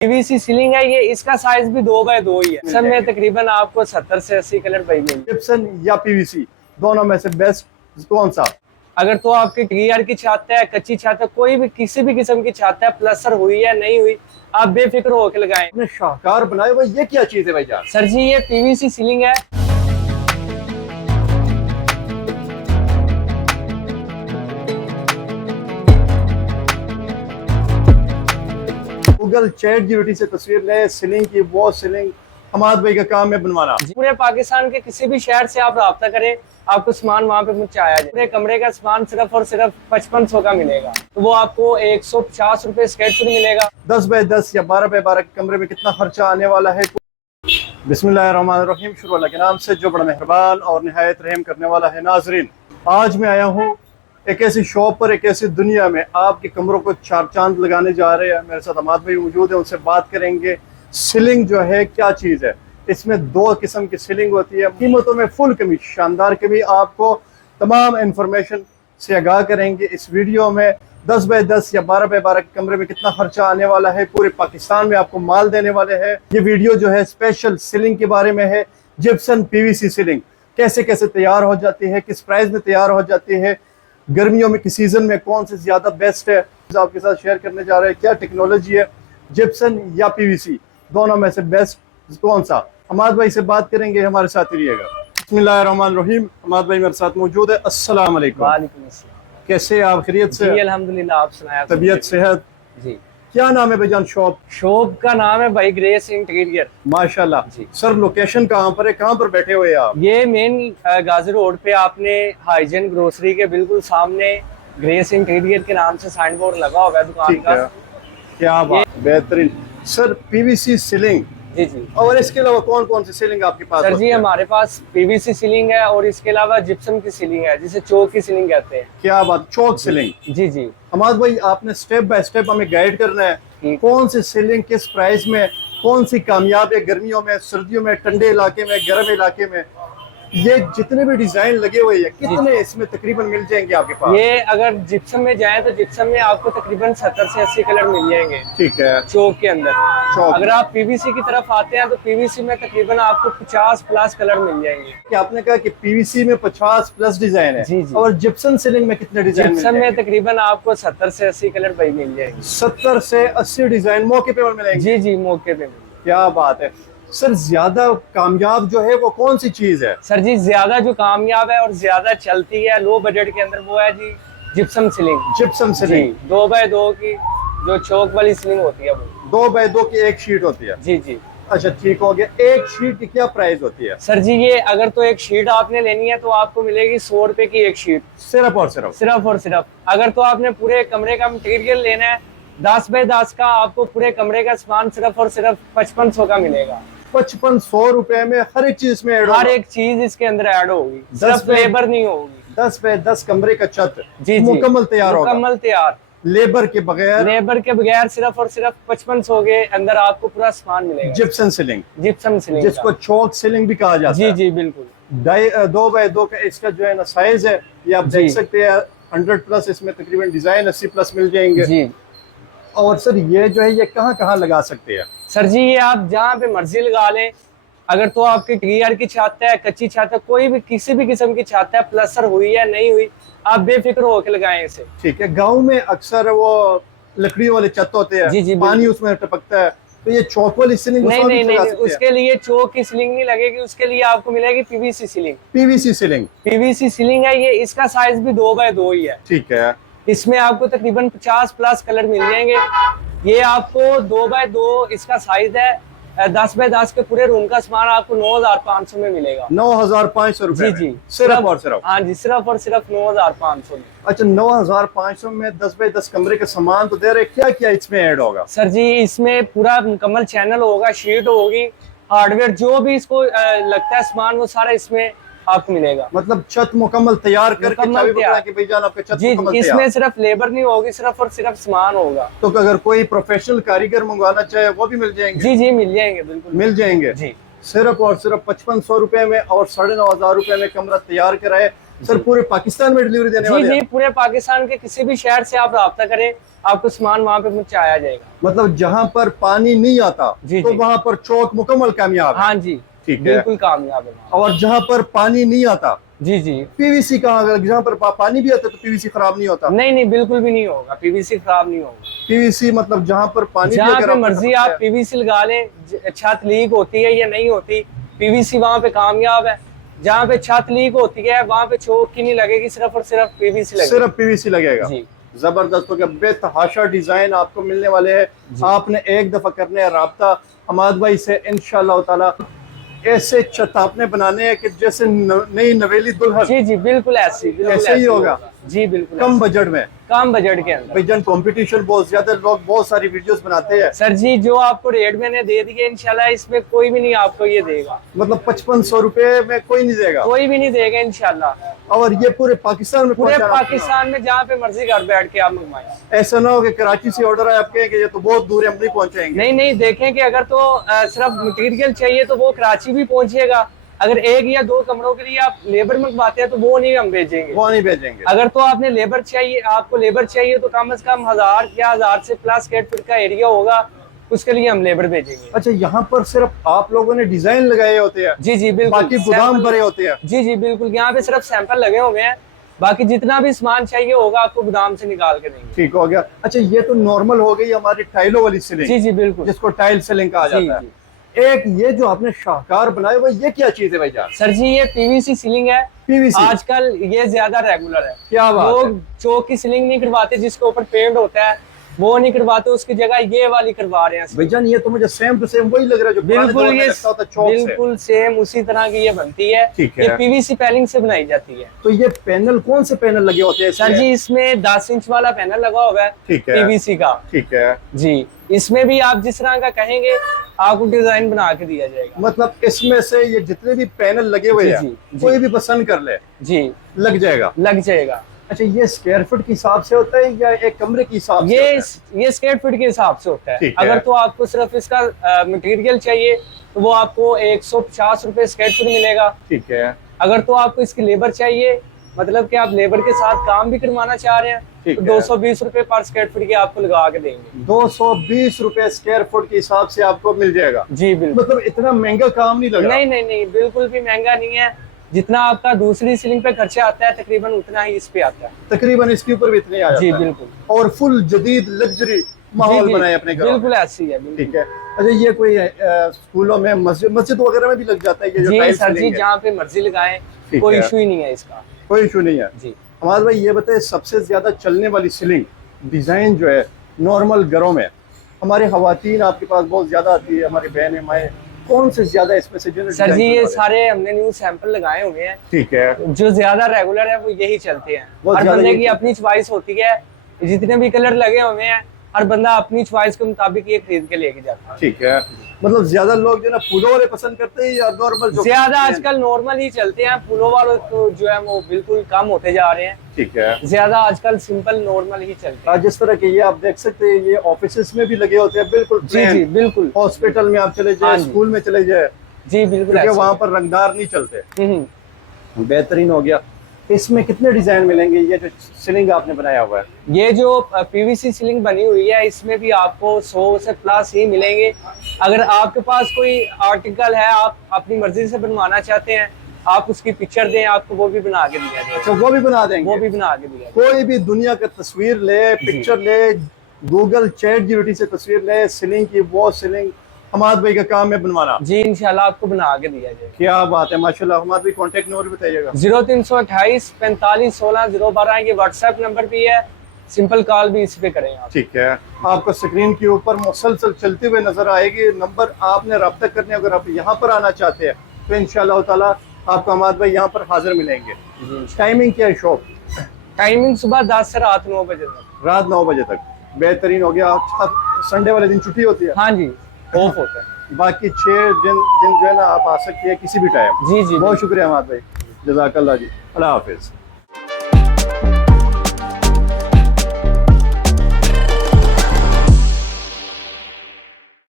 PVC ceiling है ये, इसका साइज भी 2x2 ही है। सब में तकरीबन आपको 70 से 80 कलर पाई मिलेंगे। जिप्सन या पीवीसी दोनों में से बेस्ट कौन सा? अगर तो आपके क्लियर की छत है, कच्ची छत है, कोई भी किसी भी किस्म की छत है, प्लस्तर हुई है नहीं हुई, आप बेफिक्र होकर लगाएं। अपने शाहकार बनाए हुए ये क्या चीज है भाईजान? सर जी ये पीवीसी सीलिंग है। गूगल चैट जीपीटी से तस्वीर ले सीलिंग की, वो सीलिंग हमाद भाई का काम है बनवाना। पूरे पाकिस्तान के किसी भी शहर से आप राब्ता करें, आपको सामान वहाँ पे पहुँचाया जाए। पूरे कमरे का सामान सिर्फ और सिर्फ 5500 का मिलेगा, तो वो आपको 150 रुपए स्क्वायर फुट मिलेगा। 10x10 या 12x12 के कमरे में कितना खर्चा आने वाला है? बिस्मिल्लाहिर्रहमानिर्रहीम, शुरू अल्लाह के नाम से जो बड़ा मेहरबान और निहायत रहम करने वाला है। नाजरीन, आज मैं आया हूँ एक ऐसी शॉप पर, एक ऐसी दुनिया में आपके कमरों को चार चांद लगाने जा रहे हैं। मेरे साथ अमाद भाई मौजूद है, उनसे बात करेंगे सीलिंग जो है क्या चीज़ है। इसमें 2 किस्म की सीलिंग होती है, कीमतों में फुल कमी, शानदार कमी। आपको तमाम इंफॉर्मेशन से आगाह करेंगे इस वीडियो में। 10x10 या 12x12 के कमरे में कितना खर्चा आने वाला है, पूरे पाकिस्तान में आपको माल देने वाले हैं। ये वीडियो जो है स्पेशल सीलिंग के बारे में है। जिप्सन पीवीसी सीलिंग कैसे कैसे तैयार हो जाती है, किस प्राइस में तैयार हो जाती है, गर्मियों में किस सीजन में कौन से ज्यादा बेस्ट है, आपके साथ शेयर करने जा रहे हैं। क्या टेक्नोलॉजी है, जिप्सन या पीवीसी दोनों में से बेस्ट कौन सा? हमाद भाई से बात करेंगे, हमारे साथ ही रहिएगा। बिस्मिल्लाहिर्रहमानिर्रहीम, हमाद भाई मेरे साथ मौजूद है। अस्सलाम वालेकुम। वालेकुम अस्सलाम। कैसे आप, खैरियत से? जी अल्हम्दुलिल्लाह, आप सुनाया? तबीयत सेहत? जी। क्या नाम है भाईजान शॉप? शॉप का नाम है भाई ग्रेस इंटीरियर। माशाल्लाह जी। सर, लोकेशन कहाँ पर है, कहाँ पर बैठे हुए हैं आप? ये मेन गाजी रोड पे आपने हाइजन ग्रोसरी के बिल्कुल सामने ग्रेस इंटीरियर के नाम से साइन बोर्ड लगा हुआ है दुकान ठीक है, का। क्या बात, बेहतरीन। सर पीवीसी सीलिंग जी जी। और इसके अलावा कौन कौन सी सीलिंग आपके पास सर होती जी है? हमारे पास पीवीसी सीलिंग है और इसके अलावा जिप्सम की सीलिंग है, जिसे चौक की सीलिंग कहते हैं। क्या बात, चौक सीलिंग। जी जी। हमाद भाई आपने स्टेप बाय स्टेप हमें गाइड करना है, ठीक। कौन सी सीलिंग किस प्राइस में, कौन सी कामयाब है गर्मियों में, सर्दियों में, ठंडे इलाके में, गर्म इलाके में। ये जितने भी डिजाइन लगे हुए हैं कितने इसमें तकरीबन मिल जाएंगे आपके पास? ये अगर जिप्सम में जाए तो जिप्सम में आपको तकरीबन 70 से 80 कलर मिल जाएंगे ठीक है, चौक के अंदर। चौक। अगर आप पीवीसी की तरफ आते हैं तो पीवीसी में तकरीबन आपको 50 प्लस कलर मिल जाएंगे। कि आपने कहा कि पीवीसी में 50 प्लस डिजाइन है। जी जी। और जिप्सन सीलिंग में कितने डिजाइन? जिप्सम में तकरीबन आपको 70 से 80 कलर भाई मिल जाएंगे। 70 से 80 डिजाइन मौके पे मिलेंगे। जी जी, मौके पे मिलेंगे। क्या बात है। सर ज्यादा कामयाब जो है वो कौन सी चीज है? सर जी ज्यादा जो कामयाब है और ज्यादा चलती है लो बजट के अंदर, वो है जी जिप्सम सीलिंग। जिप्सन जी, सीलिंग 2x2 की जो चौक वाली सीलिंग होती है वो। 2x2 की एक शीट होती है। जी जी। अच्छा ठीक हो गया। एक शीट की क्या प्राइस होती है? सर जी ये अगर तो एक शीट आपने लेनी है तो आपको मिलेगी 100 रुपए की एक शीट, सिर्फ और सिर्फ। सिर्फ और सिर्फ। अगर तो आपने पूरे कमरे का मटेरियल लेना है 10x10 का, आपको पूरे कमरे का सामान सिर्फ और सिर्फ 5500 का मिलेगा। 5500 रुपए में हर एक चीज में ऐड हर एक चीज इसके अंदर ऐड होगी, सिर्फ लेबर नहीं होगी। 10x10 कमरे का छत जी जी, मुकम्मल तैयार होगा, मुकम्मल तैयार, लेबर के बगैर। लेबर के बगैर सिर्फ और सिर्फ 5500 के अंदर आपको पूरा सामान मिलेगा। जिप्सन सीलिंग, जिप्सम सीलिंग जिसको चौक सीलिंग भी कहा जाता जी है। जी बिल्कुल। 2x2 का इसका जो है ना साइज है, ये आप देख सकते हैं। 100 प्लस इसमें तकरीबन डिजाइन 80 प्लस मिल जाएंगे जी। और सर ये जो है ये कहाँ कहाँ लगा सकते हैं? सर जी ये आप जहाँ पे मर्जी लगा लें। अगर तो आपके क्लियर की छत है, कच्ची छत है, कोई भी किसी भी किस्म की छत है, प्लस्तर हुई है नहीं हुई, आप बेफिक्र होकर लगाएं इसे। ठीक है। गांव में अक्सर वो लकड़ियों वाले छत होते हैं, जी जी, पानी उसमें टपकता है, तो ये चौक वाली सीलिंग नहीं नहीं नहीं, उसके लिए चौक की सीलिंग नहीं लगेगी, उसके लिए आपको मिलेगी PVC ceiling. PVC ceiling. PVC ceiling है ये, इसका साइज भी 2x2 ही है। ठीक है। इसमें आपको तकरीबन 50 प्लस कलर मिल जाएंगे। ये आपको 2x2 इसका साइज है। 10x10 के पूरे रूम का सामान आपको 9500 में मिलेगा। 9500 रुपए जी जी, सिर्फ और सिर्फ। हाँ जी, सिर्फ और सिर्फ 9500 में। अच्छा, 9500 में 10x10 कमरे का सामान तो दे रहे, क्या क्या इसमें ऐड होगा? सर जी इसमें पूरा मुकम्मल चैनल होगा, शीट होगी, हार्डवेयर जो भी इसको लगता है सामान वो सारा इसमें आपको मिलेगा। मतलब छत मुकम्मल तैयार करके चाबी पकड़ा के भाईजान आपके छत जी, मुकम्मल इसमें तैयार। सिर्फ लेबर नहीं होगी, सिर्फ और सिर्फ सामान होगा। तो अगर कोई प्रोफेशनल कारीगर मंगवाना चाहे वो भी मिल जाएंगे? जी जी मिल जाएंगे, बिल्कुल मिल जाएंगे जी। सिर्फ और सिर्फ 5500 रुपए में और 9500 रुपए में कमरा तैयार कराए। सर पूरे पाकिस्तान में डिलीवरी देने जी वाले जी, हैं? पूरे पाकिस्तान के किसी भी शहर से आप राब्ता करें, आपको सामान वहाँ पे पहुँचाया जाएगा। मतलब जहाँ पर पानी नहीं आता जी, तो जी। वहाँ पर चौक मुकम्मल कामयाब है। हाँ जी, ठीक है। बिल्कुल कामयाब है वहाँ। और जहाँ पर पानी नहीं आता, जी जी, पीवीसी का, अगर जहाँ पर पानी भी आता तो पीवीसी खराब नहीं होता? नहीं नहीं, बिल्कुल भी नहीं होगा, पीवीसी खराब नहीं होगा। पीवीसी मतलब जहाँ पर पानी भी जहाँ अगर पे आपने मर्जी टपकता आप है- पीवीसी लगा लें, छत लीक होती है या नहीं होती, पीवीसी वहाँ पे कामयाब है। जहाँ पे छत लीक होती है वहाँ पे चौक की नहीं लगेगी, सिर्फ और सिर्फ पीवीसी लगेगी। सिर्फ पीवीसी लगेगा। जी, जबरदस्त हो गया, बेतहाशा डिजाइन आपको मिलने वाले हैं। आपने एक दफा करने है राब्ता हमाद भाई से, इंशाल्लाह ताला ऐसे छत आपने बनाने हैं कि जैसे नई नवेली दुल्हन। जी जी, बिल्कुल ऐसी, बिल्कुल ऐसे ही ऐसी होगा। जी बिल्कुल कम ऐसी। बजट में कम बजट के अंदर। भाई जन कंपटीशन बहुत ज्यादा, लोग बहुत सारी वीडियोस बनाते हैं। सर जी, जो आपको रेट मैंने दे दिए इंशाल्लाह इसमें कोई भी नहीं आपको ये देगा, मतलब 5500 रुपए में कोई नहीं देगा। कोई भी नहीं देगा इंशाल्लाह। और ये पूरे पाकिस्तान में पूरे पहुंचाना पाकिस्तान में जहाँ पे मर्जी घर बैठ के आप मंगवाएं। ऐसा ना हो कि कराची से ऑर्डर है आपके कि ये तो बहुत दूर है, हम नहीं पहुंचाएंगे। नहीं नहीं, देखें कि अगर तो सिर्फ मटेरियल चाहिए तो वो कराची भी पहुंचेगा। अगर एक या दो कमरों के लिए आप लेबर मंगवाते हैं तो वो नहीं हम भेजेंगे। वो नहीं भेजेंगे। अगर तो आपने लेबर चाहिए, आपको लेबर चाहिए तो कम से कम 1000 या 1000 से प्लस स्क्वायर फीट का एरिया होगा, उसके लिए हम लेबर भेजेंगे। अच्छा, यहाँ पर सिर्फ आप लोगों ने डिजाइन लगाए होते हैं? जी जी बिल्कुल, बाकी गोदाम सैंपल- भरे होते हैं? जी जी बिल्कुल, यहाँ पे सिर्फ सैंपल लगे हुए हैं, बाकी जितना भी सामान चाहिए होगा आपको गोदाम से निकाल के देंगे। ठीक हो गया। अच्छा, ये तो नॉर्मल हो गई हमारी टाइलों वाली सीलिंग, जी जी बिल्कुल। जिसको टाइल सीलिंग कहा जी, जाता है। एक ये जो आपने शाहकार बनाया हुआ, ये क्या चीज है भाईजान? सर जी, ये पीवीसी सीलिंग है। पीवीसी? आजकल ये ज्यादा रेगुलर है। क्या बात है? लोग चौक की सीलिंग नहीं करवाते जिसके ऊपर पेंट होता है, वो नहीं करवाते, उसकी जगह ये वाली करवा रहे हैं। भाईजान ये तो मुझे सेम टू सेम वही लग रहा है जो पुराने बिल्कुल दौर में ये लगता होता चौक से। बिल्कुल सेम उसी तरह की ये बनती है। ठीक है। ये पीवीसी पैलिंग से बनाई जाती है। तो ये पैनल, कौन से पैनल लगे होते हैं सर इसमें? जी, इसमें 10 इंच वाला पैनल लगा हुआ है, ठीक है। पीवीसी का। ठीक है। जी, इसमें भी आप जिस तरह का कहेंगे आपको डिजाइन बना के दिया जाएगा। मतलब इसमें से ये जितने भी पैनल लगे हुए जी, हैं, जी, जी। कोई भी पसंद कर ले, जी, लग जाएगा। लग जाएगा। अच्छा, ये स्क्वायर फुट के हिसाब से होता है या एक कमरे के हिसाब से होता है? ये स्क्वायर फीट के हिसाब से होता है। ठीक है। अगर तो आपको सिर्फ इसका मटेरियल चाहिए तो वो आपको 150 रुपए स्क्वायर फीट मिलेगा। ठीक है। अगर तो आपको इसकी लेबर चाहिए, मतलब कि आप लेबर के साथ काम भी करवाना चाह रहे हैं, ठीक तो है। 220 रुपए पर स्क्वायर फीट के आपको लगा के देंगे। 220 रुपए स्क्वायर फुट के हिसाब से आपको मिल जाएगा। जी बिल्कुल। मतलब इतना महंगा काम नहीं लग रहा। नहीं नहीं नहीं, बिल्कुल भी महंगा नहीं है। जितना आपका दूसरी सीलिंग पे खर्चा आता है तकरीबन उतना ही इस पे आता है। तकरीबन इसके ऊपर भी इतने आ जाता जी है। बिल्कुल। और फुल जदीद लग्जरी माहौल जी, जी, बनाए अपने घर में। बिल्कुल ऐसी है, बिल्कुल। ठीक है। अच्छा, ये कोई स्कूलों में, मस्जिद वगैरह में भी लग जाता है ये जो जी टाइल सर जी, सीलिंग है? जहाँ पे मर्जी लगाएं, ठीक कोई है। इशू ही नहीं है इसका। कोई इशू नहीं है। जी, हमारे भाई ये बताए, सबसे ज्यादा चलने वाली सीलिंग डिजाइन जो है नॉर्मल घरों में, हमारे खवातीन आपके पास बहुत ज्यादा आती है, हमारी बहनें माएँ, कौन से ज्यादा इसमें से जो सर जी, ये डिजाइन सारे हमने न्यू सैंपल लगाए हुए हैं। ठीक है। जो ज्यादा रेगुलर है वो यही चलते हैं। बहुत हर ज्यादा बंदे यही की चलते अपनी चॉइस होती है, जितने भी कलर लगे हुए हैं हर बंदा अपनी चॉइस के मुताबिक ये खरीद के लेके जाता है। ठीक है। मतलब ज्यादा लोग जो ना फूलों वाले पसंद करते हैं या नॉर्मल? ज्यादा आजकल नॉर्मल ही चलते हैं, फूलों वालों तो जो है वो बिल्कुल कम होते जा रहे हैं। ठीक है। ज्यादा आजकल सिंपल नॉर्मल ही चलते हैं। जिस तरह के ये आप देख सकते हैं, ये ऑफिस में भी लगे होते हैं, बिल्कुल जी जी बिल्कुल। हॉस्पिटल में आप चले जाए, हाँ जी। स्कूल में चले जाए, जी बिल्कुल क्योंकि ऐसे वहाँ ही। पर रंगदार नहीं चलते। हम्म। बेहतरीन हो गया। इसमें कितने डिजाइन मिलेंगे? ये जो सीलिंग आपने बनाया हुआ है, ये जो पीवीसी सीलिंग बनी हुई है इसमें भी आपको 100 से प्लस ही मिलेंगे। अगर आपके पास कोई आर्टिकल है, आप अपनी मर्जी से बनवाना चाहते हैं, आप उसकी पिक्चर दें, आपको वो भी बना के दिया जाएगा। अच्छा वो भी बना देंगे? वो भी बना के दिया कोई भी दुनिया का तस्वीर ले, पिक्चर ले, गूगल चैट जीपीटी से तस्वीर ले, सीलिंग की, वो सीलिंग हमाद भाई का काम है बनवाना। जी, इंशाल्लाह आपको बना के दिया जाएगा। क्या बात है, माशाल्लाह। हमाद भाई कॉन्टेक्ट नंबर बताइएगा। 0328 45 16 012, ये व्हाट्सएप नंबर भी है, सिंपल कॉल भी इस पे करें आप। ठीक है। आपको स्क्रीन के ऊपर मुसलसल चलते हुए नजर आएगी नंबर, आपने रब्ता करने, अगर आप यहाँ पर आना चाहते हैं तो इंशाल्लाह ताला आपको हमाद भाई यहाँ पर हाजिर मिलेंगे। टाइमिंग क्या है शॉप? टाइमिंग सुबह 10 से रात 9 बजे तक। रात 9 बजे तक। बेहतरीन हो गया। संडे वाले दिन छुट्टी होती है? हाँ जी, ऑफ होता है। बाकी 6 दिन जो है ना आप आ सकती है किसी भी टाइम। जी जी, बहुत शुक्रिया हमाद भाई, जज़ाकल्लाह जी। अल्लाह हाफिज।